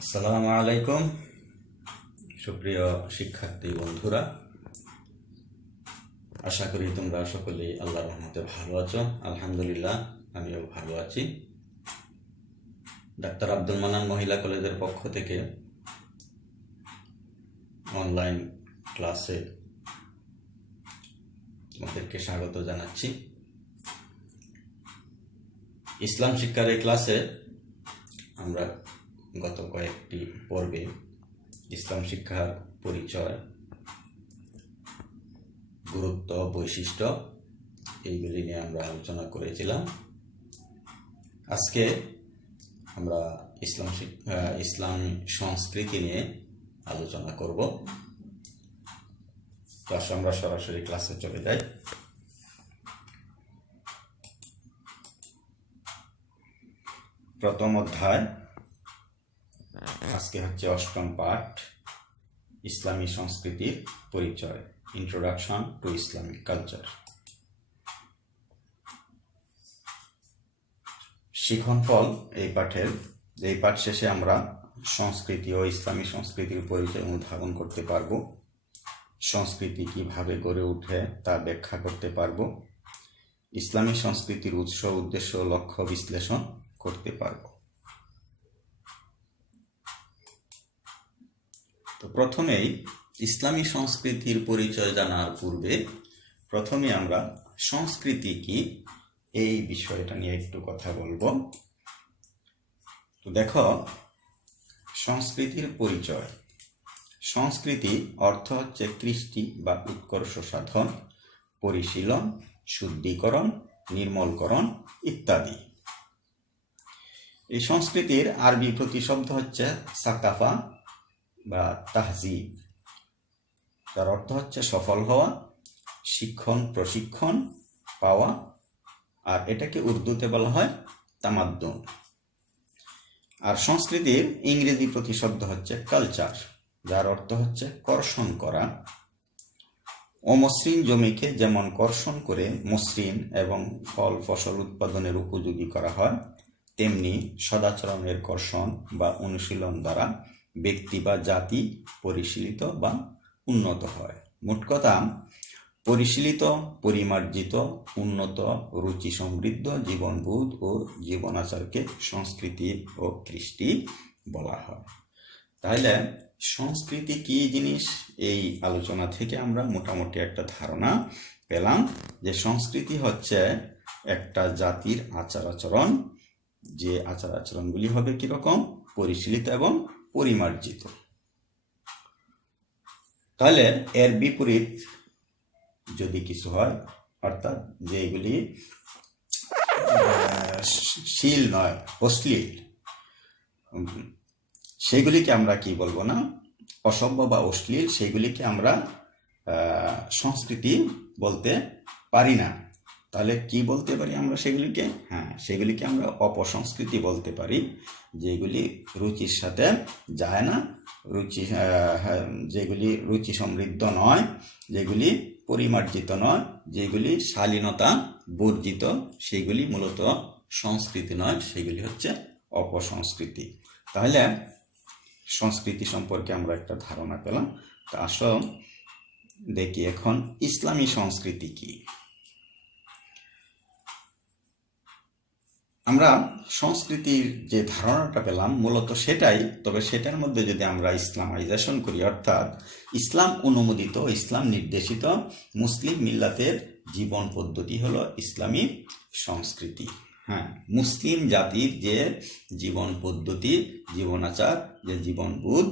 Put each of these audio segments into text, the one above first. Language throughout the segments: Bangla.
আসসালামু আলাইকুম সুপ্রিয় শিক্ষার্থী বন্ধুরা, আশা করি তোমরা সকলেই আল্লাহর রহমতে ভালো আছো। আলহামদুলিল্লাহ, আমিও ভালো আছি। ডাক্তার আব্দুল মান্নান মহিলা কলেজের পক্ষ থেকে অনলাইন ক্লাসে তোমাদেরকে স্বাগত জানাচ্ছি। ইসলাম শিক্ষার এই ক্লাসে আমরা গত কয়েকটি পর্বে ইসলাম শিক্ষার পরিচয়, গুরুত্ব, বৈশিষ্ট্য এইগুলি নিয়ে আমরা আলোচনা করেছিলাম। আজকে আমরা ইসলাম সংস্কৃতি নিয়ে আলোচনা করব। তো আমরা সরাসরি ক্লাসে চলে যাই। প্রথম অধ্যায় আজকে হচ্ছে অষ্টম পাঠ, ইসলামী সংস্কৃতির পরিচয়, ইন্ট্রোডাকশন টু ইসলামিক কালচার। শিক্ষণফল এই পাঠ শেষে আমরা সংস্কৃতি ও ইসলামী সংস্কৃতির পরিচয় অনুধাবন করতে পারব, সংস্কৃতি কিভাবে গড়ে ওঠে তা ব্যাখ্যা করতে পারব, ইসলামী সংস্কৃতির উৎস, উদ্দেশ্য, লক্ষ্য বিশ্লেষণ করতে পারব। তো প্রথমেই ইসলামী সংস্কৃতির পরিচয় জানার পূর্বে প্রথমে আমরা সংস্কৃতি কি এই বিষয়টা নিয়ে একটু কথা বলবো। তো দেখো, সংস্কৃতির পরিচয়। সংস্কৃতি অর্থ হচ্ছে কৃষ্টি বা উৎকর্ষ সাধন, পরিশীলন, শুদ্ধিকরণ, নির্মলকরণ ইত্যাদি। এই সংস্কৃতির আরবি প্রতিশব্দ হচ্ছে সাকাফা বা তাহজিব, তার অর্থ হচ্ছে সফল হওয়া, শিক্ষণ, প্রশিক্ষণ পাওয়া, আর এটাকে উর্দুতে বলা হয় তামাদ্দুন। আর সংস্কৃতির ইংরেজি প্রতিশব্দ হচ্ছে কালচার, যার অর্থ হচ্ছে কর্ষণ করা। অমসৃণ জমিকে যেমন কর্ষণ করে মসৃণ এবং ফল ফসল উৎপাদনের উপযোগী করা হয়, তেমনি সদাচরণের কর্ষণ বা অনুশীলন দ্বারা ব্যক্তি বা জাতি পরিশীলিত বা উন্নত হয়। মোট কথা, পরিশীলিত, পরিমার্জিত, উন্নত, রুচি সমৃদ্ধ জীবনবোধ ও জীবনাচারকে সংস্কৃতি ও কৃষ্টি বলা হয়। তাহলে সংস্কৃতি কি জিনিস, এই আলোচনা থেকে আমরা মোটামুটি একটা ধারণা পেলাম যে সংস্কৃতি হচ্ছে একটা জাতির আচার আচরণ, যে আচার আচরণগুলি হবে কিরকম, পরিশীলিত এবং পরিমার্জিত। তাহলে এর বিপরীত যদি কিছু হয়, অর্থাৎ যেগুলি শীল নয়, অশ্লীল, সেগুলিকে আমরা কি বলবো না, অসভ্য বা অশ্লীল, সেগুলিকে আমরা সংস্কৃতি বলতে পারি না। তাহলে কি বলতে পারি আমরা সেগুলিকে? সেগুলিকে আমরা অপসংস্কৃতি বলতে পারি, যেগুলি রুচির সাথে যায় না, যেগুলি রুচি সমৃদ্ধ নয়, যেগুলি পরিমার্জিত নয়, যেগুলি শালীনতা বর্জিত, সেগুলি মূলত সংস্কৃতি নয়, সেগুলি হচ্ছে অপসংস্কৃতি। তাহলে সংস্কৃতি সম্পর্কে আমরা একটা ধারণা পেলাম। তা আসো দেখি এখন ইসলামী সংস্কৃতি কি। আমরা সংস্কৃতির যে ধারণাটা পেলাম মূলত সেটাই, তবে সেটার মধ্যে যদি আমরা ইসলামাইজেশন করি, অর্থাৎ ইসলাম অনুমোদিত, ইসলাম নির্দেশিত মুসলিম মিল্লাতের জীবন পদ্ধতি হলো ইসলামী সংস্কৃতি। মুসলিম জাতির যে জীবন পদ্ধতি, জীবনাচার, যে জীবনবোধ,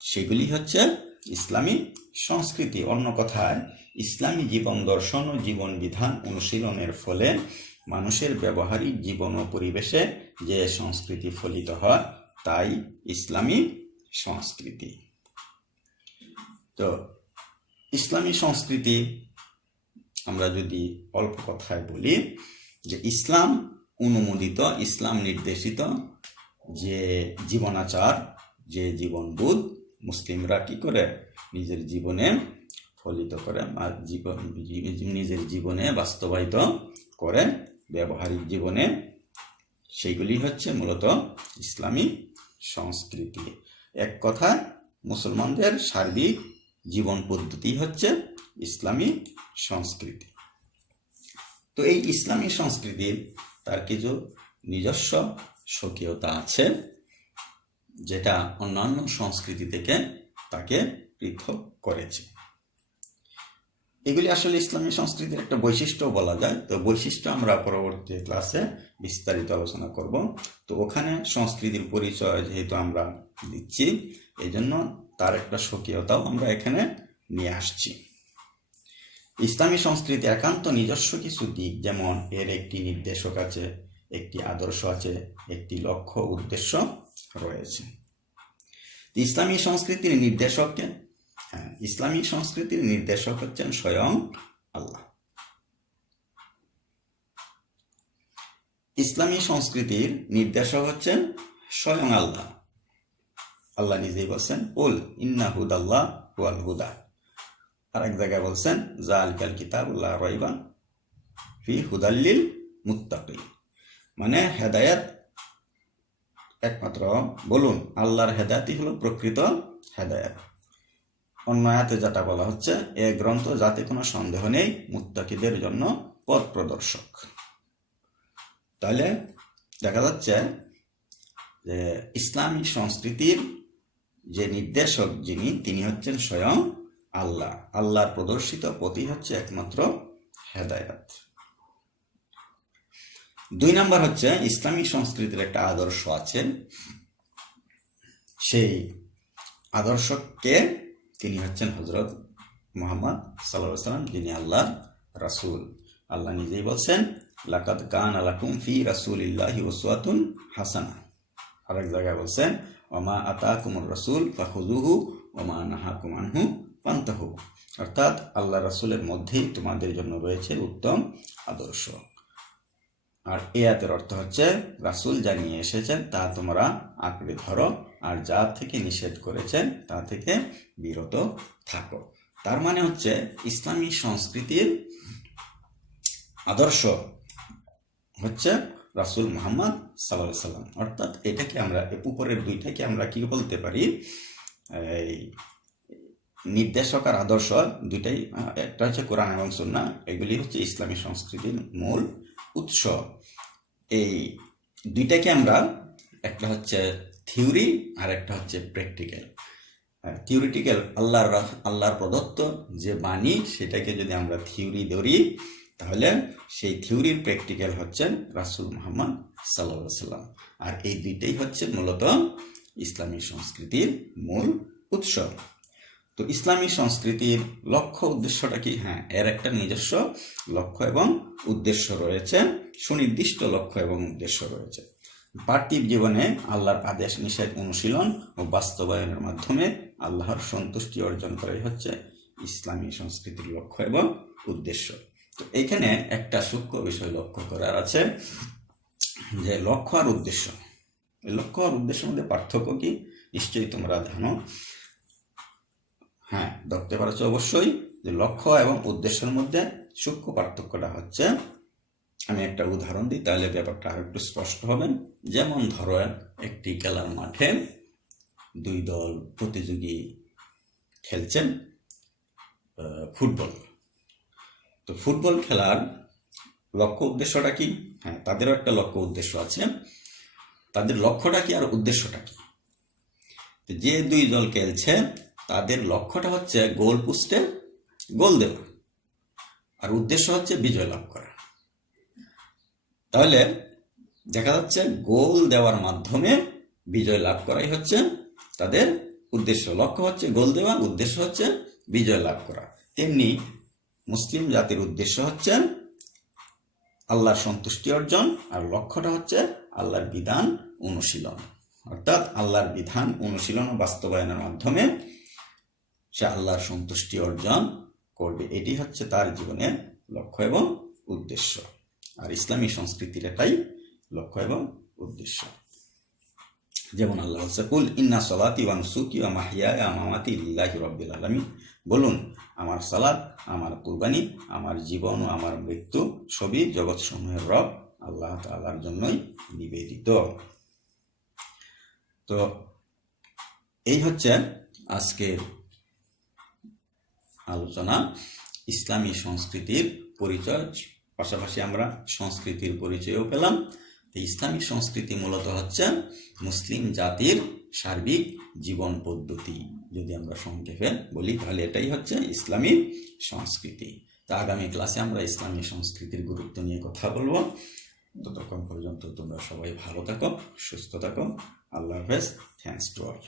সেগুলি হচ্ছে ইসলামী সংস্কৃতি। অন্য কথায়, ইসলামী জীবন দর্শন ও জীবন বিধান অনুশীলনের ফলে মানুষের ব্যবহারিক জীবন ও পরিবেশে যে সংস্কৃতি ফলিত হয় তাই ইসলামী সংস্কৃতি। তো ইসলামী সংস্কৃতি আমরা যদি অল্প কথায় বলি, যে ইসলাম অনুমোদিত, ইসলাম নির্দেশিত যে জীবনাচার, যে জীবনবোধ মুসলিমরা কি করে নিজের জীবনে ফলিত করে, নিজের জীবনে বাস্তবায়িত করে, ব্যবহারিক জীবনে, সেইগুলি হচ্ছে মূলত ইসলামী সংস্কৃতি। এক কথা, মুসলমানদের সার্বিক জীবন পদ্ধতি হচ্ছে ইসলামী সংস্কৃতি। তো এই ইসলামী সংস্কৃতির তার কিছু নিজস্ব স্বকীয়তা আছে, যেটা অন্যান্য সংস্কৃতি থেকে তাকে পৃথক করেছে। এগুলি আসলে ইসলামী সংস্কৃতির একটা বৈশিষ্ট্য বলা যায়। তো বৈশিষ্ট্য আমরা পরবর্তী ক্লাসে বিস্তারিত আলোচনা করব। তো ওখানে সংস্কৃতির পরিচয় যেহেতু আমরা দিচ্ছি, এই জন্য তার একটা স্বকীয়তাও আমরা এখানে নিয়ে আসছি। ইসলামী সংস্কৃতি একান্ত নিজস্ব কিছু দিক, যেমন এর একটি নির্দেশক আছে, একটি আদর্শ আছে, একটি লক্ষ্য উদ্দেশ্য রয়েছে। ইসলামী সংস্কৃতির নির্দেশককে, ইসলামী সংস্কৃতির নির্দেশক হচ্ছেন স্বয়ং আল্লাহ। ইসলামী সংস্কৃতির নির্দেশক হচ্ছেন স্বয়ং আল্লাহ। আল্লাহ নিজেই বলছেন, উল ইন্না হুদাল্লাহ ওয়াল হুদা। আর এক জায়গায় বলছেন, যালিকাল কিতাবুল লা রাইবা ফি হুদাল্লিল মুত্তাকিন। মানে হেদায়েত একমাত্র, বলুন আল্লাহর হেদায়েতই হলো প্রকৃত হেদায়েত। অন্য আয়াতে যেটা বলা হচ্ছে, এ গ্রন্থ যাতে কোনো সন্দেহ নেই মুত্তাকিদের জন্য পথ প্রদর্শক। তাহলে দেখা যাচ্ছে যে ইসলামী সংস্কৃতির যে নির্দেশক যিনি, তিনি হচ্ছেন স্বয়ং আল্লাহ। আল্লাহর প্রদর্শিত পথই হচ্ছে একমাত্র হেদায়েত। 2 নম্বর হচ্ছে, ইসলামী সংস্কৃতির একটা আদর্শ আছে। সেই আদর্শকে তিনি হচ্ছেন হযরত মুহাম্মদ সাল্লাল্লাহু আলাইহি ওয়াসাল্লাম, যিনি আল্লাহর রাসূল। আল্লাহ নিজেই বলছেন, লাকাদ কানা লাকুম ফি রাসূলিল্লাহি উসওয়াতুন হাসানাহ। আরেক জায়গায় বলছেন, ওমা আতাকুমুর রাসূল ফাখুযুহু ওমা নাহাকুম আনহু ফান্তাহু। অর্থাৎ আল্লাহ রাসূলের মধ্যেই তোমাদের জন্য রয়েছে উত্তম আদর্শ। আর এই আয়াতের অর্থ হচ্ছে, রাসূল যা নিয়ে এসেছেন তা তোমরা আঁকড়ে ধরো, আর যা থেকে নিষেধ করেছেন তা থেকে বিরত থাকো। তার মানে হচ্ছে ইসলামী সংস্কৃতির আদর্শ হচ্ছে রাসূল মুহাম্মদ সাল্লাল্লাহু আলাইহি সাল্লাম। অর্থাৎ এটাকে আমরা, উপরের দুইটাকে আমরা কি বলতে পারি, এই নির্দেশক আর আদর্শ দুইটাই, একটা হচ্ছে কোরআন এবং সুন্নাহ, এগুলি হচ্ছে ইসলামী সংস্কৃতির মূল উৎস। এই দুইটাকে আমরা, একটা হচ্ছে থিওরি আর একটা হচ্ছে প্র্যাকটিক্যাল। থিওরিটিক্যাল আল্লাহর প্রদত্ত যে বাণী, সেটাকে যদি আমরা থিওরি ধরি, তাহলে সেই থিওরির প্র্যাকটিক্যাল হচ্ছেন রাসূল মুহাম্মদ সাল্লাল্লাহু আলাইহি সাল্লাম। আর এই দুইটাই হচ্ছে মূলত ইসলামী সংস্কৃতির মূল উৎস। তো ইসলামী সংস্কৃতির লক্ষ্য উদ্দেশ্যটা কি? এর একটা নিজস্ব লক্ষ্য এবং উদ্দেশ্য রয়েছে, সুনির্দিষ্ট লক্ষ্য এবং উদ্দেশ্য রয়েছে। পার্থিব জীবনে আল্লাহর আদেশ নিষেধ অনুশীলন ও বাস্তবায়নের মাধ্যমে আল্লাহর সন্তুষ্টি অর্জন করাই হচ্ছে ইসলামী সংস্কৃতির লক্ষ্য এবং উদ্দেশ্য। তো এইখানে একটা সূক্ষ্ম বিষয় লক্ষ্য করার আছে, যে লক্ষ্য আর উদ্দেশ্য, এই লক্ষ্য আর উদ্দেশ্যের মধ্যে পার্থক্য কি নিশ্চয়ই তোমরা জানো। ধরতে পারছো অবশ্যই, যে লক্ষ্য এবং উদ্দেশ্যের মধ্যে সূক্ষ্ম পার্থক্যটা হচ্ছে, আমি একটা উদাহরণ দিই তাহলে ব্যাপারটা আর একটু স্পষ্ট হবে। যেমন ধরো, একটি খেলার মাঠে 2 দল প্রতিযোগী খেলছেন ফুটবল। তো ফুটবল খেলার লক্ষ্য উদ্দেশ্যটা কি? তাদেরও একটা লক্ষ্য উদ্দেশ্য আছে। তাদের লক্ষ্যটা কি আর উদ্দেশ্যটা কি? যে 2 দল খেলছে তাদের লক্ষ্যটা হচ্ছে গোল পোস্টে গোল দেওয়া, আর উদ্দেশ্য হচ্ছে বিজয় লাভ করা। তাহলে দেখা যাচ্ছে গোল দেওয়ার মাধ্যমে বিজয় লাভ করাই হচ্ছে তাদের উদ্দেশ্য। লক্ষ্য হচ্ছে গোল দেওয়া, উদ্দেশ্য হচ্ছে বিজয় লাভ করা। তেমনি মুসলিম জাতির উদ্দেশ্য হচ্ছে আল্লাহর সন্তুষ্টি অর্জন, আর লক্ষ্যটা হচ্ছে আল্লাহর বিধান অনুশীলন। অর্থাৎ আল্লাহর বিধান অনুশীলন ও বাস্তবায়নের মাধ্যমে সে আল্লাহর সন্তুষ্টি অর্জন করবে। এটি হচ্ছে তার জীবনের লক্ষ্য এবং উদ্দেশ্য। আর ইসলামী সংস্কৃতির এটাই লক্ষ্য এবং উদ্দেশ্য। যেমন আল্লাহ বলছে, কুল ইন্না সলাতি ওয়া নুসুকি ওয়া মাহইয়ায়া ওয়া মামাতি লিল্লাহি রাব্বিল আলামিন। বলুন, আমার সালাত, আমার কুরবানি, আমার জীবন ও আমার মৃত্যু সবই জগৎসমূহের রব আল্লাহ তাআলার জন্যই নিবেদিত। তো এই হচ্ছে আজকের আলোচনা, ইসলামী সংস্কৃতির পরিচয়, পাশাপাশি আমরা সংস্কৃতির পরিচয়ও পেলাম। ইসলামিক সংস্কৃতি মূলত হচ্ছে মুসলিম জাতির সার্বিক জীবন পদ্ধতি। যদি আমরা সংক্ষেপে বলি তাহলে এটাই হচ্ছে ইসলামী সংস্কৃতি। তা আগামী ক্লাসে আমরা ইসলামী সংস্কৃতির গুরুত্ব নিয়ে কথা বলবো। ততক্ষণ পর্যন্ত তোমরা সবাই ভালো থাকো, সুস্থ থাকো। আল্লাহ হাফেজ। Thanks to all.